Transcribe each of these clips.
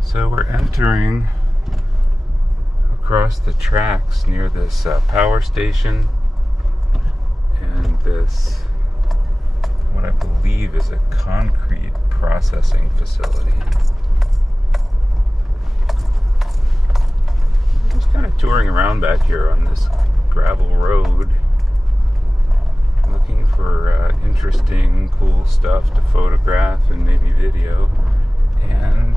So we're entering across the tracks near this power station and this, what I believe is a concrete processing facility. I'm just kind of touring around back here on this gravel road, looking for interesting, cool stuff to photograph and maybe video. And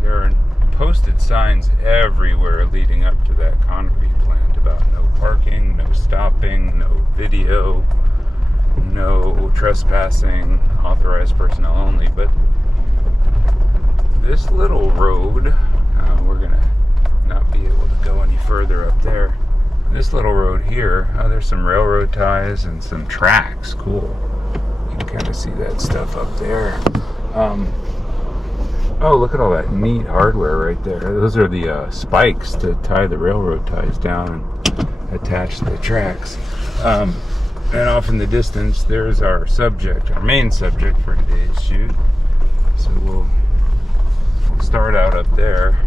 there are posted signs everywhere leading up to that concrete plant about no parking, no stopping, no video, no trespassing, authorized personnel only. But this little road, we're gonna not be able to go any further up there. This little road here, there's some railroad ties and some tracks. Cool. You can kind of see that stuff up there. Oh, look at all that neat hardware right there. Those are the spikes to tie the railroad ties down and attach to the tracks. And off in the distance, there's our main subject for today's shoot. So we'll start out up there.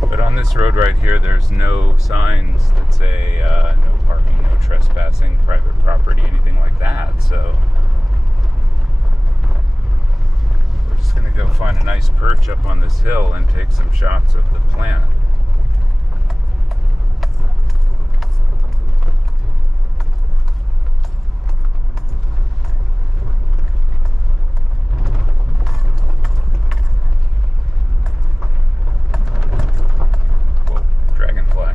But on this road right here, there's no signs that say no parking, no trespassing, private property, anything like that. So going to go find a nice perch up on this hill and take some shots of the plant. Whoa, dragonfly.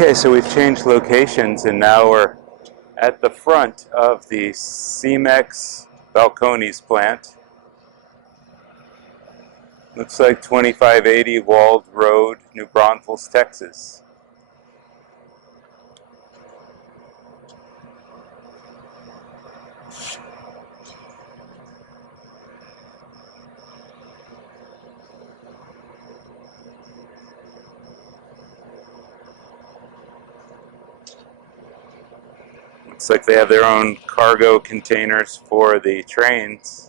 Okay, so we've changed locations and now we're at the front of the CEMEX Balcones plant. Looks like 2580 Walled Road, New Braunfels, Texas. Looks like they have their own cargo containers for the trains.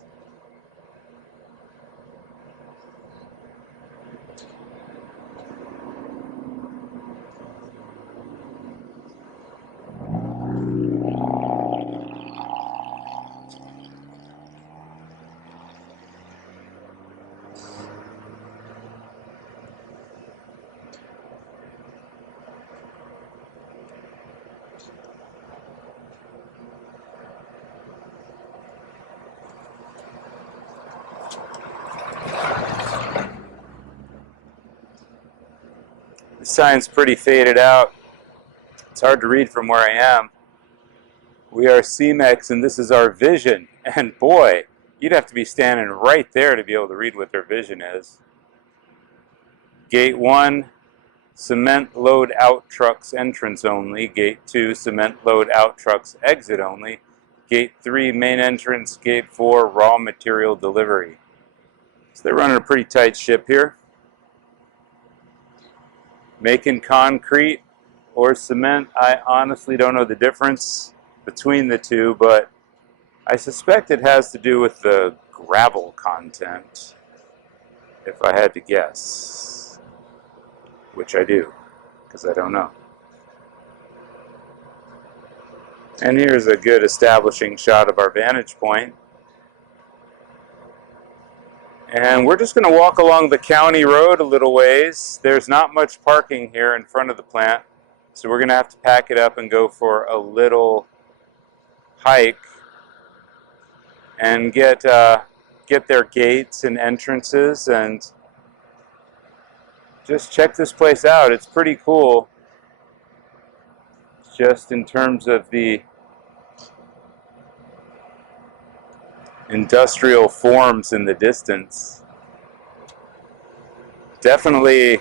The sign's pretty faded out. It's hard to read from where I am. We are CEMEX and this is our vision. And boy, you'd have to be standing right there to be able to read what their vision is. Gate 1, cement load out trucks entrance only. Gate 2, cement load out trucks exit only. Gate 3, main entrance. Gate 4, raw material delivery. So they're running a pretty tight ship here. Making concrete or cement, I honestly don't know the difference between the two, but I suspect it has to do with the gravel content, if I had to guess, which I do, because I don't know. And here's a good establishing shot of our vantage point. And we're just going to walk along the county road a little ways. There's not much parking here in front of the plant, so we're going to have to pack it up and go for a little hike and get their gates and entrances and just check this place out. It's pretty cool, just in terms of the industrial forms in the distance. Definitely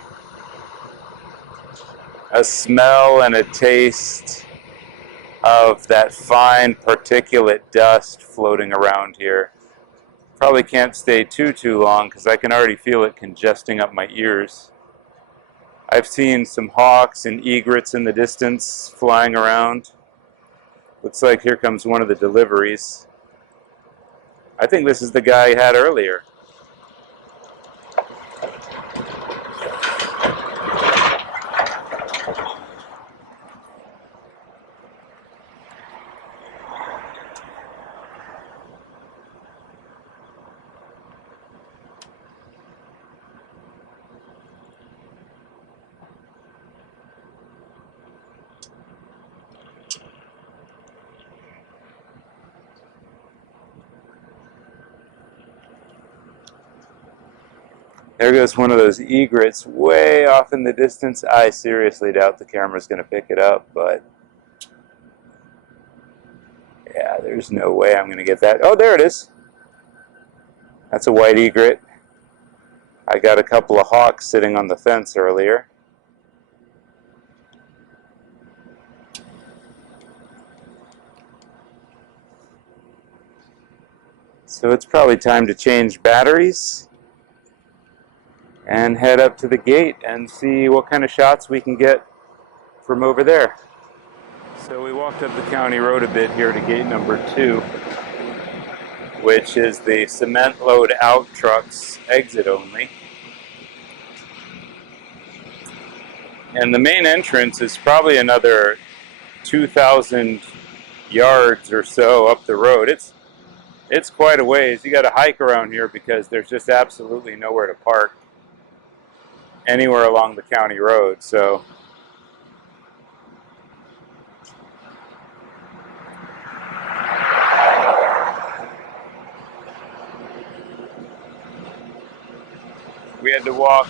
a smell and a taste of that fine particulate dust floating around here. Probably can't stay too long because I can already feel it congesting up my ears. I've seen some hawks and egrets in the distance flying around. Looks like here comes one of the deliveries. I think this is the guy I had earlier. There goes one of those egrets way off in the distance. I seriously doubt the camera's going to pick it up, but yeah, there's no way I'm going to get that. Oh, there it is. That's a white egret. I got a couple of hawks sitting on the fence earlier. So it's probably time to change batteries and head up to the gate and see what kind of shots we can get from over there. So we walked up the county road a bit here to gate number 2, which is the cement load out trucks exit only. And the main entrance is probably another 2,000 yards or so up the road. It's quite a ways. You got to hike around here because there's just absolutely nowhere to park anywhere along the county road. So we had to walk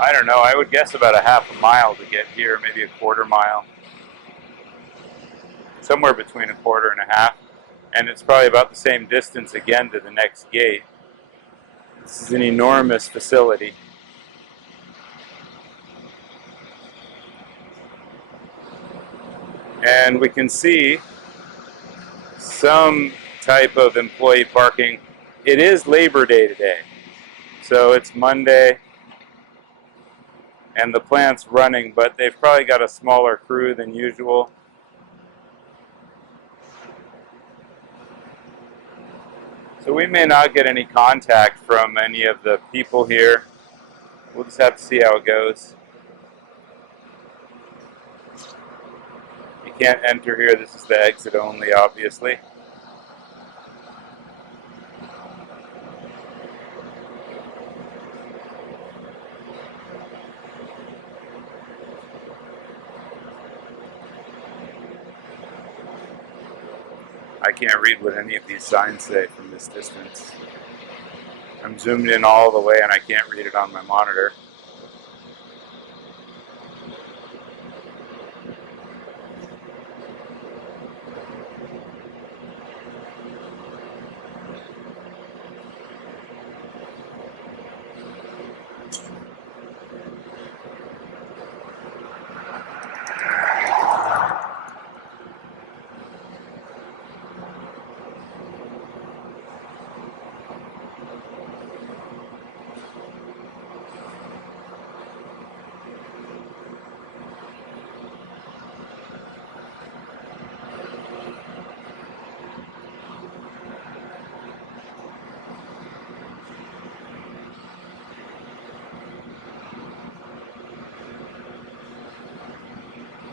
I don't know, I would guess about a half a mile to get here, maybe a quarter mile. Somewhere between a quarter and a half. And it's probably about the same distance again to the next gate. This is an enormous facility. And we can see some type of employee parking. It is Labor Day today, so it's Monday, and the plant's running, but they've probably got a smaller crew than usual. So we may not get any contact from any of the people here. We'll just have to see how it goes. You can't enter here. This is the exit only, obviously. I can't read what any of these signs say from this distance. I'm zoomed in all the way and I can't read it on my monitor.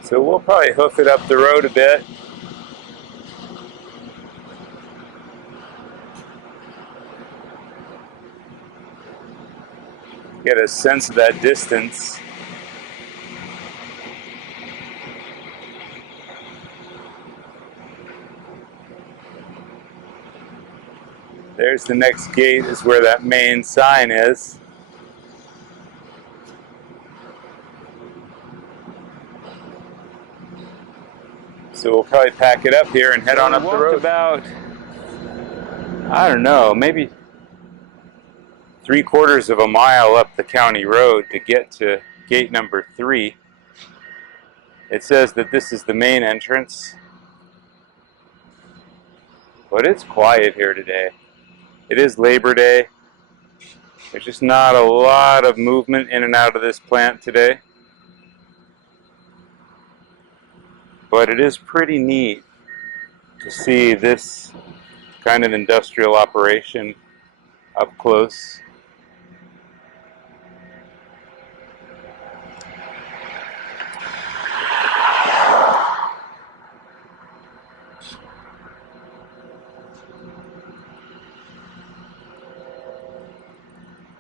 So we'll probably hoof it up the road a bit. Get a sense of that distance. There's the next gate, is where that main sign is. So we'll probably pack it up here and head on up the road. About, I don't know, maybe 3/4 of a mile up the county road to get to gate number 3. It says that this is the main entrance, but it's quiet here today. It is Labor Day. There's just not a lot of movement in and out of this plant today. But it is pretty neat to see this kind of industrial operation up close.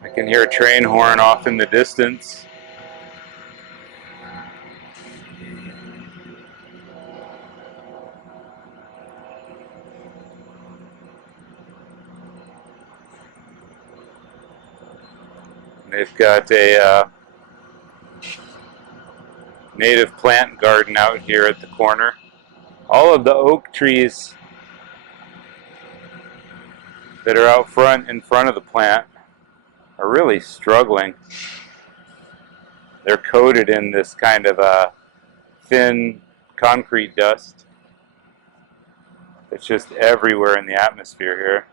I can hear a train horn off in the distance. They've got a native plant garden out here at the corner. All of the oak trees that are out front in front of the plant are really struggling. They're coated in this kind of thin concrete dust that's just everywhere in the atmosphere here.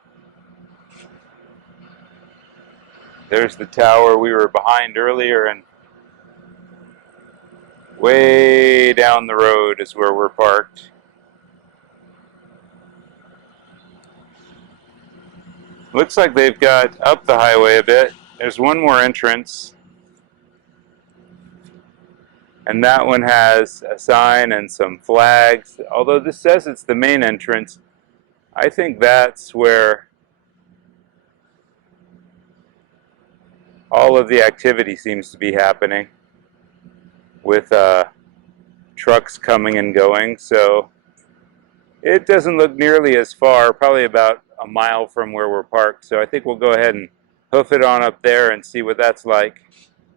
There's the tower we were behind earlier, and way down the road is where we're parked. Looks like they've got up the highway a bit. There's one more entrance, and that one has a sign and some flags. Although this says it's the main entrance, I think that's where all of the activity seems to be happening, with trucks coming and going. So it doesn't look nearly as far, probably about a mile from where we're parked. So I think we'll go ahead and hoof it on up there and see what that's like.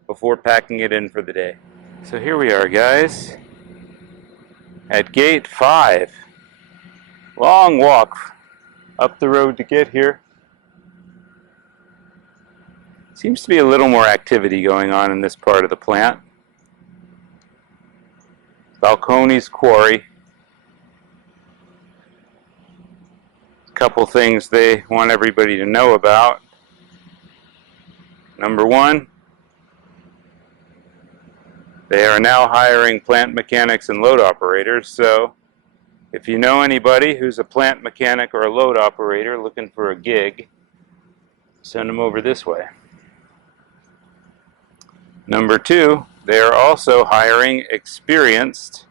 before packing it in for the day. So here we are, guys, at gate 5. Long walk up the road to get here. Seems to be a little more activity going on in this part of the plant. Balcones Quarry. A couple things they want everybody to know about. Number one, they are now hiring plant mechanics and load operators, so if you know anybody who's a plant mechanic or a load operator looking for a gig, send them over this way. Number two, they are also hiring experienced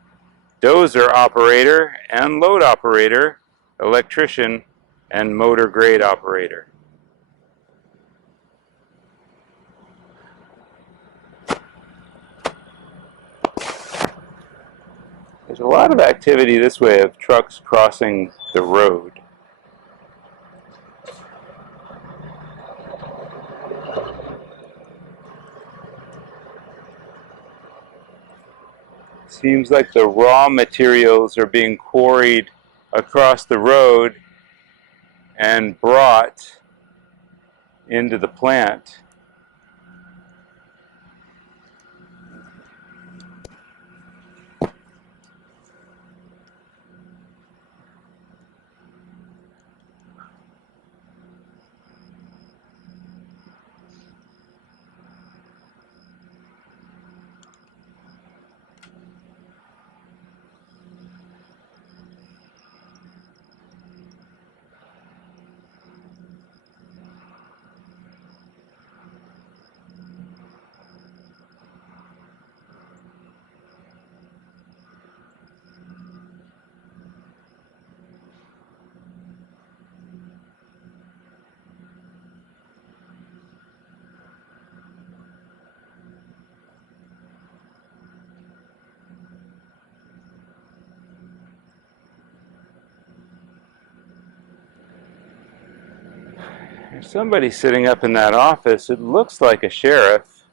dozer operator and load operator, electrician, and motor grade operator. There's a lot of activity this way of trucks crossing the road. Seems like the raw materials are being quarried across the road and brought into the plant. There's somebody sitting up in that office. It looks like a sheriff.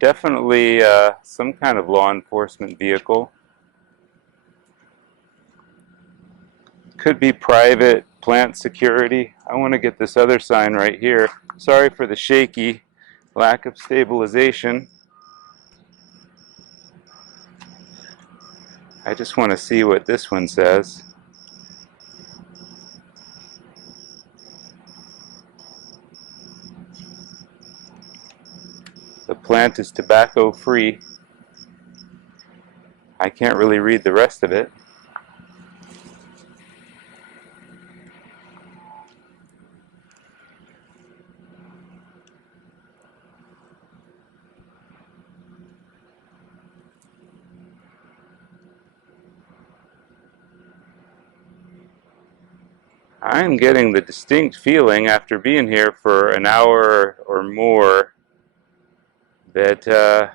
Definitely some kind of law enforcement vehicle. Could be private plant security. I want to get this other sign right here. Sorry for the shaky lack of stabilization. I just want to see what this one says. The plant is tobacco free. I can't really read the rest of it. I'm getting the distinct feeling after being here for an hour or more that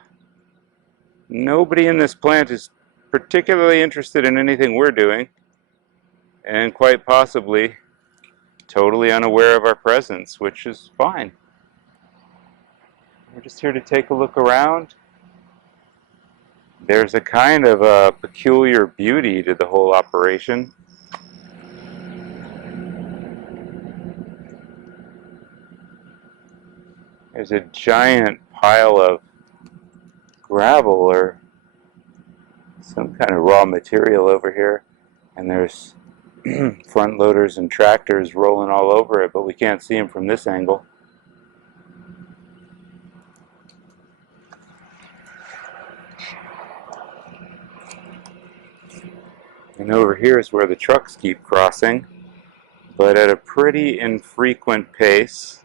nobody in this plant is particularly interested in anything we're doing, and quite possibly totally unaware of our presence, which is fine. We're just here to take a look around. There's a kind of a peculiar beauty to the whole operation. There's a giant pile of gravel or some kind of raw material over here, and there's front loaders and tractors rolling all over it, but we can't see them from this angle. And over here is where the trucks keep crossing, but at a pretty infrequent pace.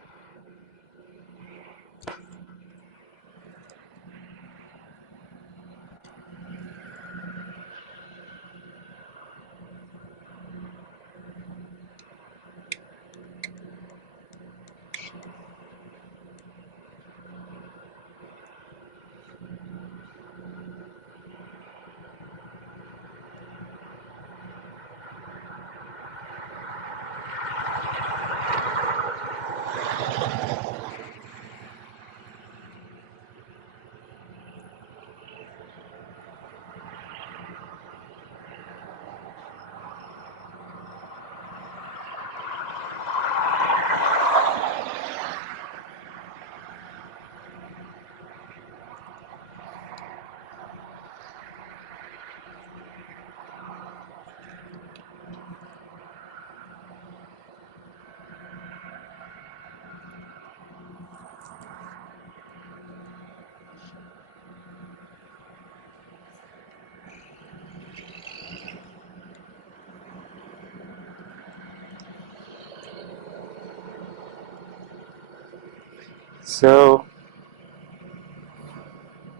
So,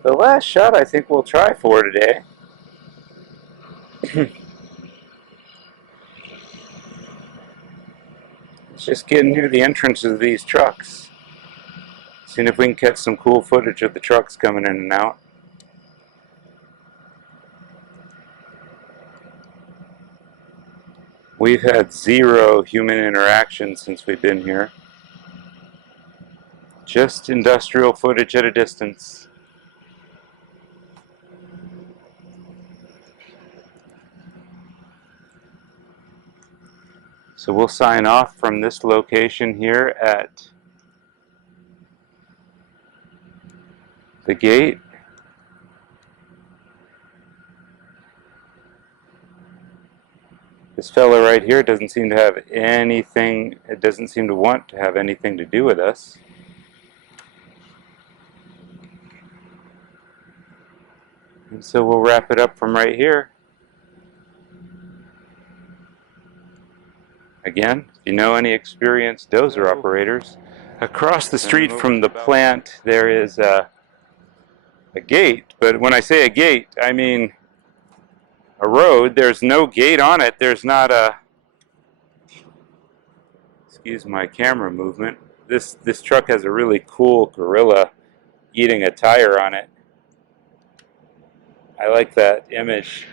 the last shot I think we'll try for today is just getting near the entrance of these trucks. Seeing if we can catch some cool footage of the trucks coming in and out. We've had zero human interaction since we've been here. Just industrial footage at a distance. So we'll sign off from this location here at the gate. This fella right here doesn't seem to have anything, it doesn't seem to want to have anything to do with us. And so we'll wrap it up from right here. Again, if you know any experienced dozer operators, across the street from the plant there is a gate. But when I say a gate, I mean a road. There's no gate on it. There's not a, excuse my camera movement. This truck has a really cool gorilla eating a tire on it. I like that image.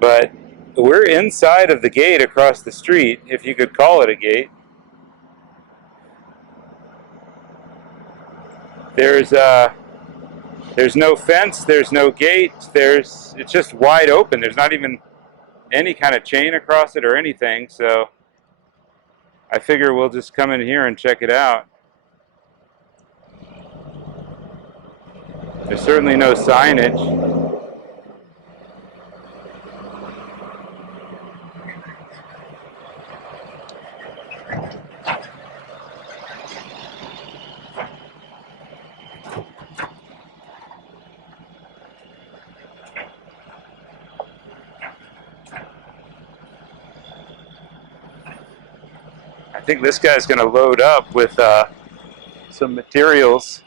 But we're inside of the gate across the street, if you could call it a gate. There's no fence, there's no gate, it's just wide open. There's not even any kind of chain across it or anything, so I figure we'll just come in here and check it out. There's certainly no signage. I think this guy's going to load up with some materials.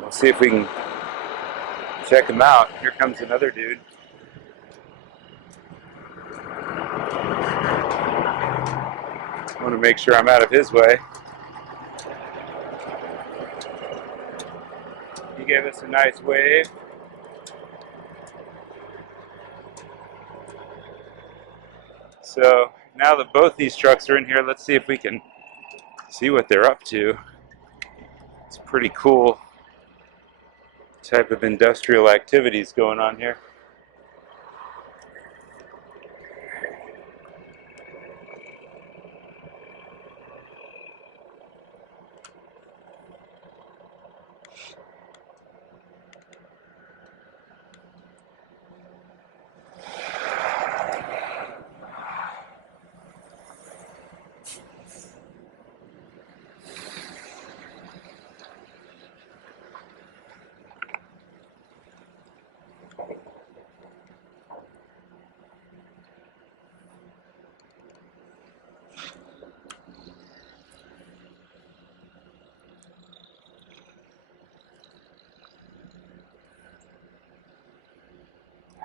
We'll see if we can check him out. Here comes another dude. I want to make sure I'm out of his way. He gave us a nice wave. So now that both these trucks are in here, let's see if we can see what they're up to. It's pretty cool type of industrial activities going on here.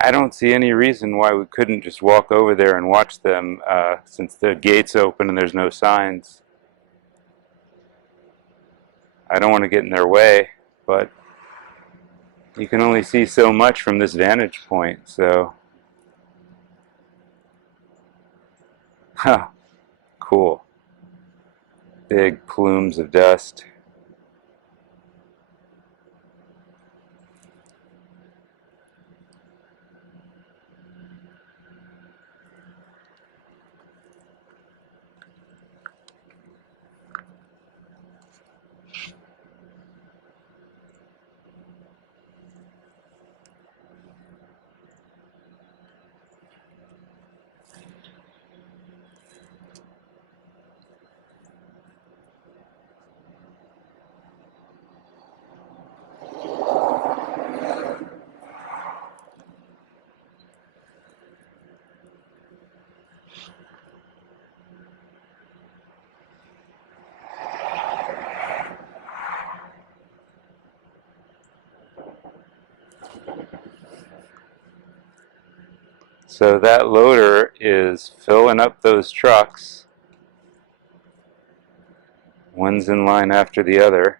I don't see any reason why we couldn't just walk over there and watch them since the gate's open and there's no signs. I don't want to get in their way, but you can only see so much from this vantage point, so. Huh, cool. Big plumes of dust. So that loader is filling up those trucks. One's in line after the other.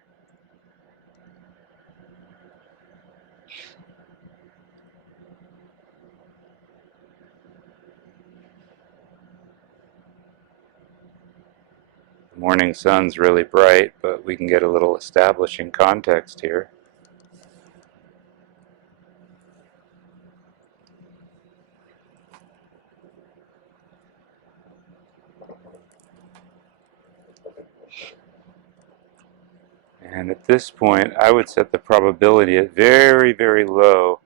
The morning sun's really bright, but we can get a little establishing context here. And at this point, I would set the probability at very, very low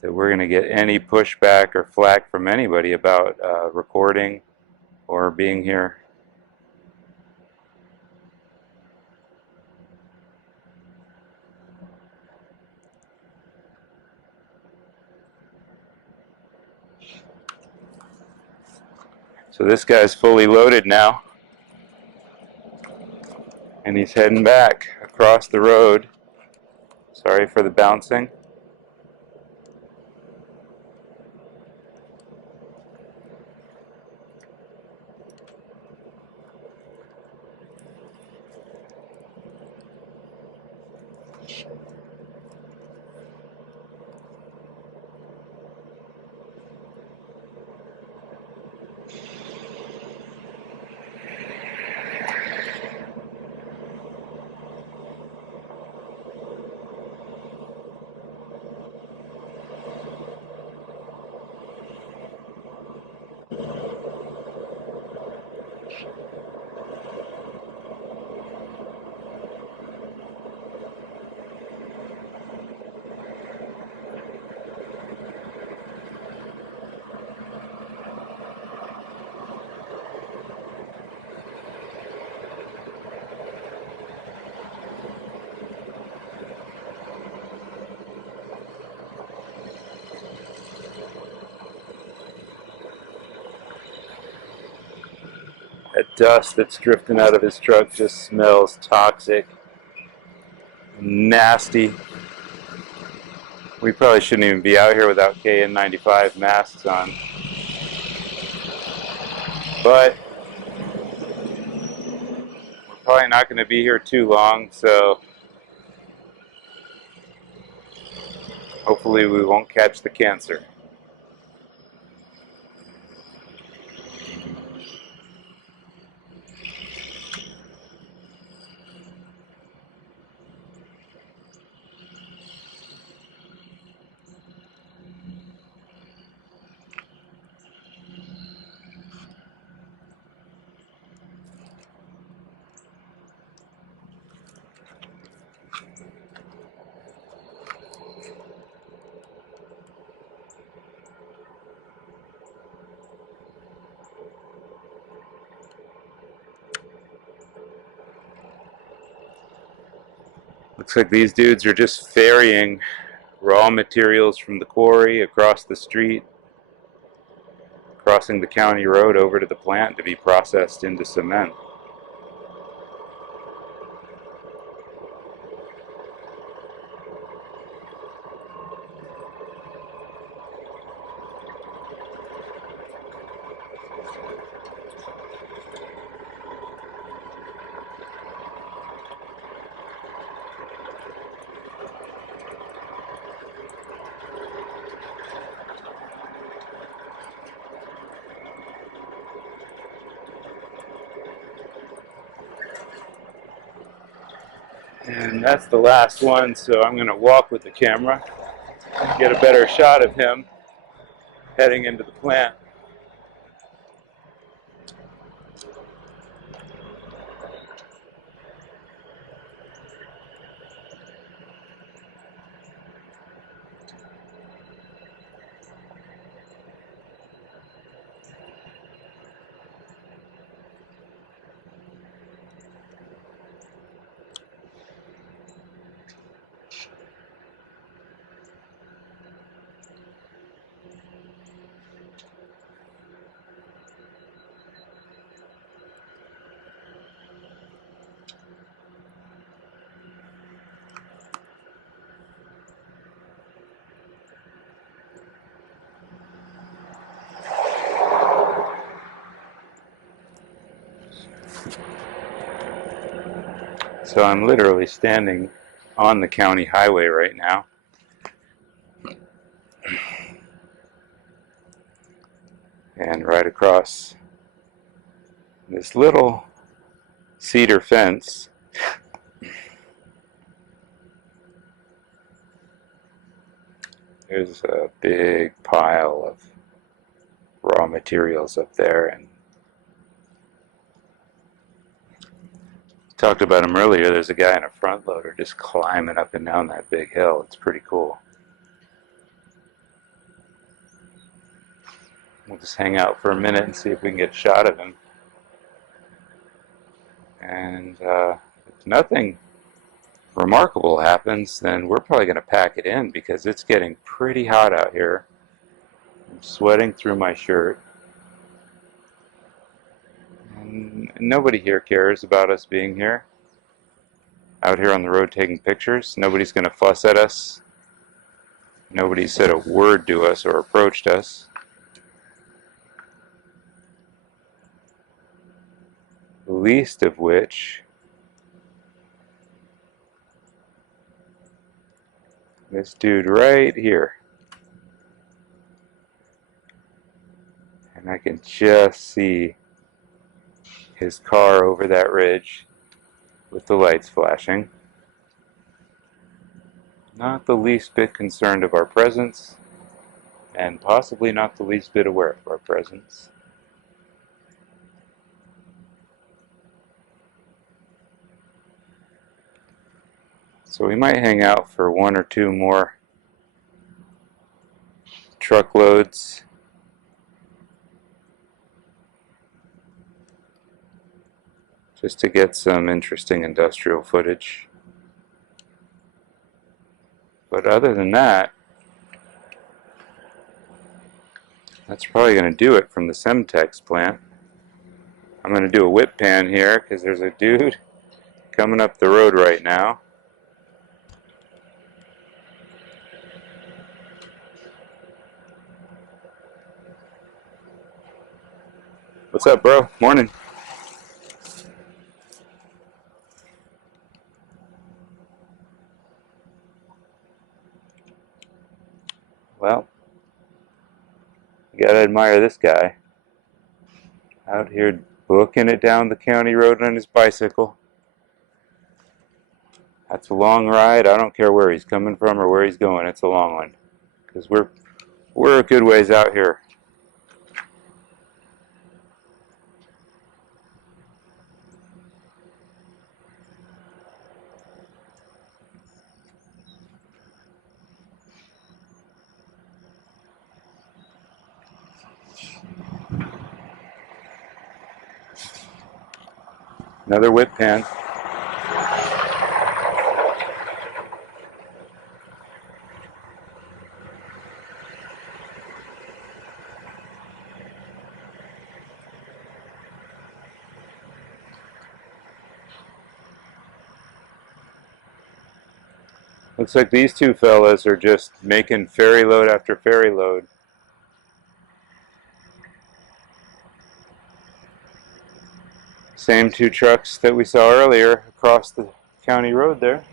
that we're going to get any pushback or flack from anybody about recording or being here. So this guy's fully loaded now, and he's heading back across the road. Sorry for the bouncing. That dust that's drifting out of his truck just smells toxic, nasty. We probably shouldn't even be out here without KN95 masks on. But we're probably not going to be here too long, so hopefully we won't catch the cancer. Looks like these dudes are just ferrying raw materials from the quarry across the street, crossing the county road over to the plant to be processed into cement. And that's the last one, so I'm going to walk with the camera and get a better shot of him heading into the plant. So I'm literally standing on the county highway right now. And right across this little cedar fence there's a big pile of raw materials up there, and talked about him earlier. There's a guy in a front loader just climbing up and down that big hill. It's pretty cool. We'll just hang out for a minute and see if we can get a shot of him. And if nothing remarkable happens, then we're probably going to pack it in because it's getting pretty hot out here. I'm sweating through my shirt. And nobody here cares about us being here. Out here on the road taking pictures. Nobody's going to fuss at us. Nobody said a word to us or approached us. The least of which this dude right here. And I can just see his car over that ridge with the lights flashing. Not the least bit concerned of our presence, and possibly not the least bit aware of our presence. So we might hang out for one or two more truckloads. Just to get some interesting industrial footage. But other than that, that's probably going to do it from the CEMEX plant. I'm going to do a whip pan here because there's a dude coming up the road right now. What's up, bro? Morning. Well, you gotta admire this guy. Out here booking it down the county road on his bicycle. That's a long ride. I don't care where he's coming from or where he's going. It's a long one. Because we're a good ways out here. Another whip pan. Looks like these two fellas are just making ferry load after ferry load. Same two trucks that we saw earlier across the county road there.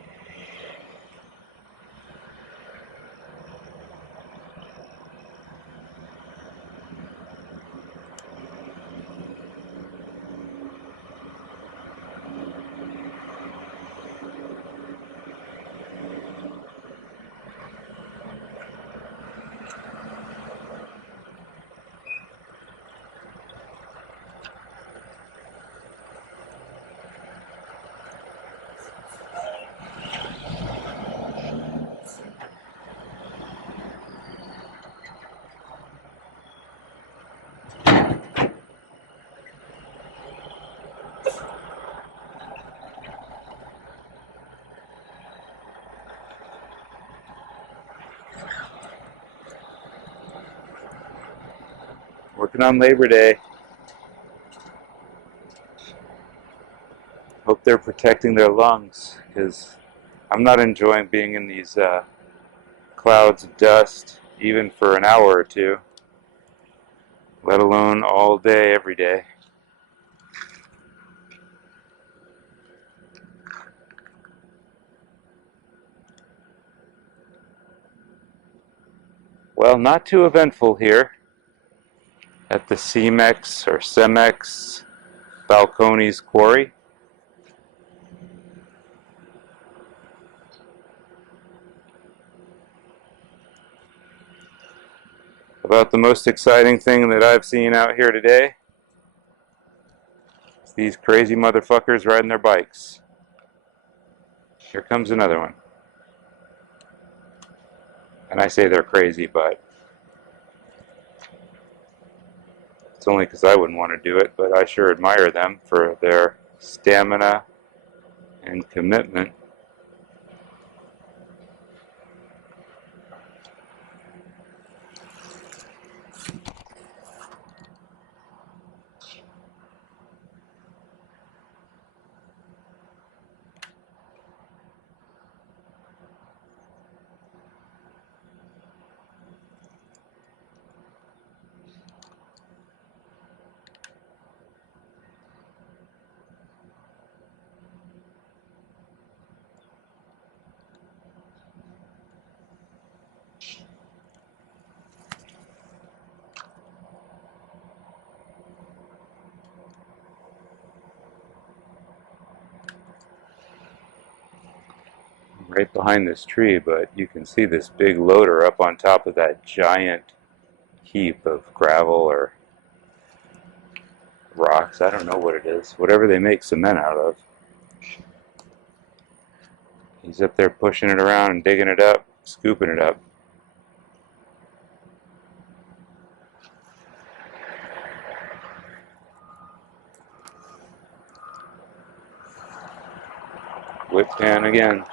Working on Labor Day. Hope they're protecting their lungs, because I'm not enjoying being in these clouds of dust, even for an hour or two, let alone all day, every day. Well, not too eventful here at the CEMEX or CEMEX Balcones Quarry. About the most exciting thing that I've seen out here today is these crazy motherfuckers riding their bikes. Here comes another one. And I say they're crazy, but it's only because I wouldn't want to do it, but I sure admire them for their stamina and commitment. Right behind this tree, but you can see this big loader up on top of that giant heap of gravel or rocks. I don't know what it is. Whatever they make cement out of. He's up there pushing it around and digging it up, scooping it up. Whip pan again.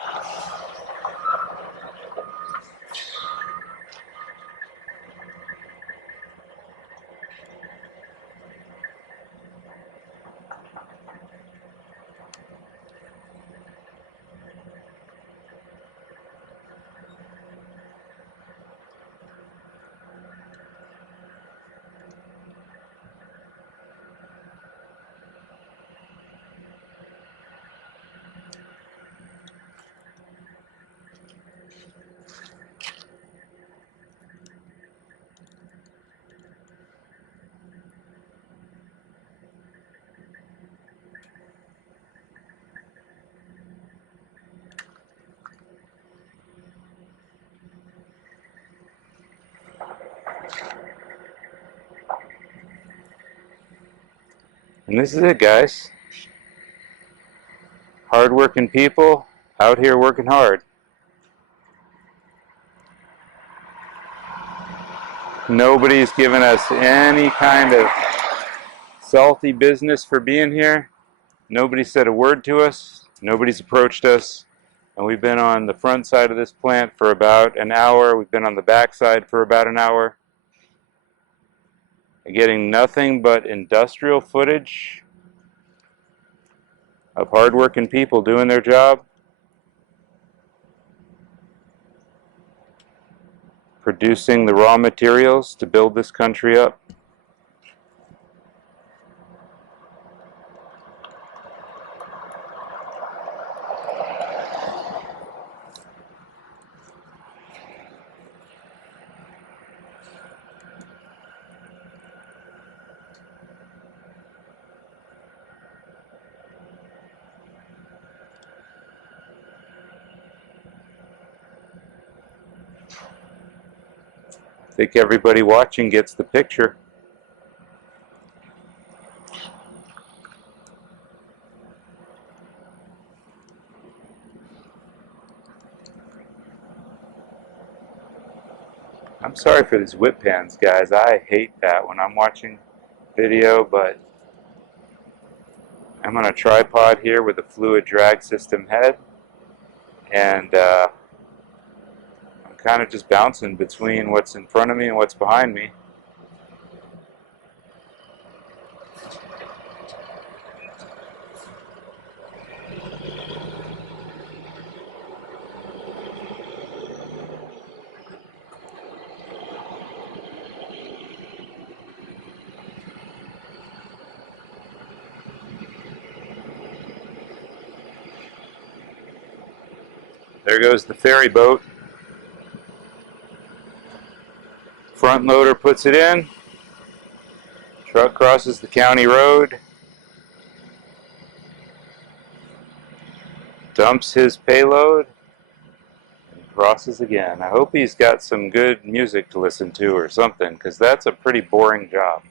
And this is it, guys. Hard-working people out here working hard. Nobody's given us any kind of salty business for being here. Nobody said a word to us. Nobody's approached us. And we've been on the front side of this plant for about an hour. We've been on the back side for about an hour. Getting nothing but industrial footage of hard-working people doing their job, producing the raw materials to build this country up. I think everybody watching gets the picture. I'm sorry for these whip pans, guys. I hate that when I'm watching video, but I'm on a tripod here with a fluid drag system head, and I'm kind of just bouncing between what's in front of me and what's behind me. There goes the ferry boat. Front loader puts it in. Truck crosses the county road. Dumps his payload. And crosses again. I hope he's got some good music to listen to or something, because that's a pretty boring job.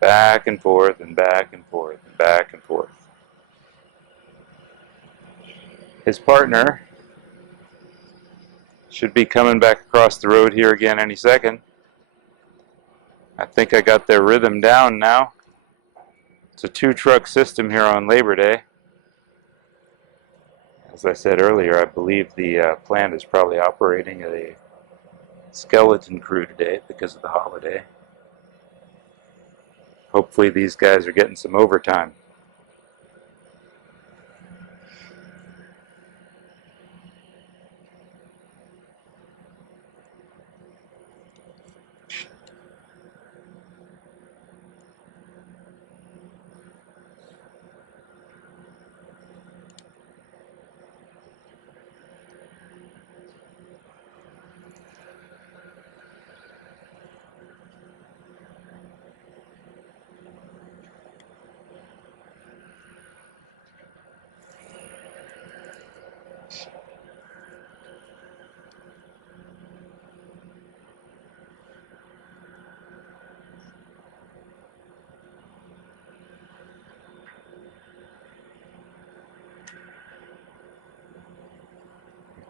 Back and forth and back and forth and back and forth. His partner should be coming back across the road here again any second. I think I got their rhythm down now. It's a 2-truck system here on Labor Day. As I said earlier, I believe the plant is probably operating at a skeleton crew today because of the holiday. Hopefully these guys are getting some overtime.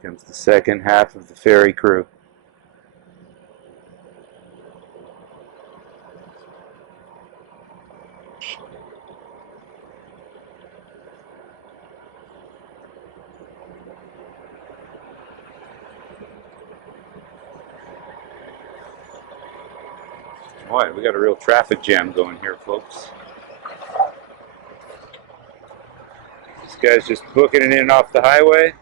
Here comes the second half of the ferry crew. Boy, we got a real traffic jam going here, folks. This guy's just booking it in off the highway.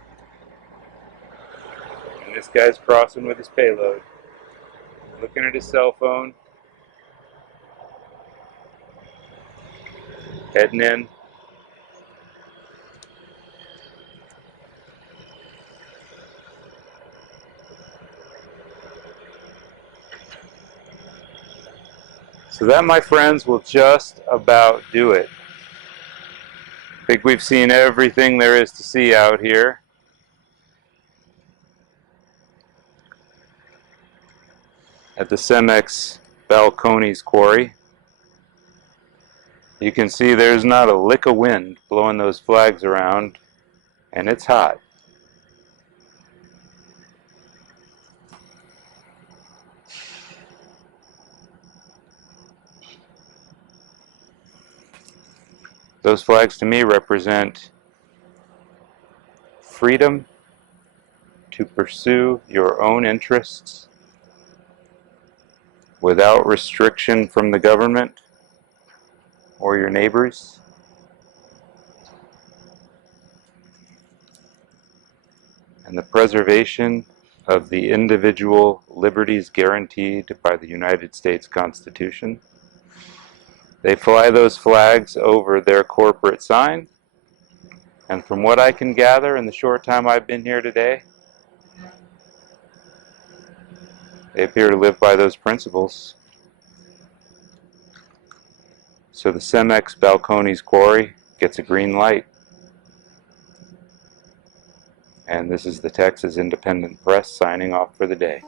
And this guy's crossing with his payload. Looking at his cell phone. Heading in. So that, my friends, will just about do it. I think we've seen everything there is to see out here. At the CEMEX Balcones quarry. You can see there's not a lick of wind blowing those flags around, and it's hot. Those flags to me represent freedom to pursue your own interests without restriction from the government or your neighbors. And the preservation of the individual liberties guaranteed by the United States Constitution. They fly those flags over their corporate sign, and from what I can gather in the short time I've been here today, they appear to live by those principles. So the CEMEX Balcones quarry gets a green light. And this is the Texas Independent Press signing off for the day.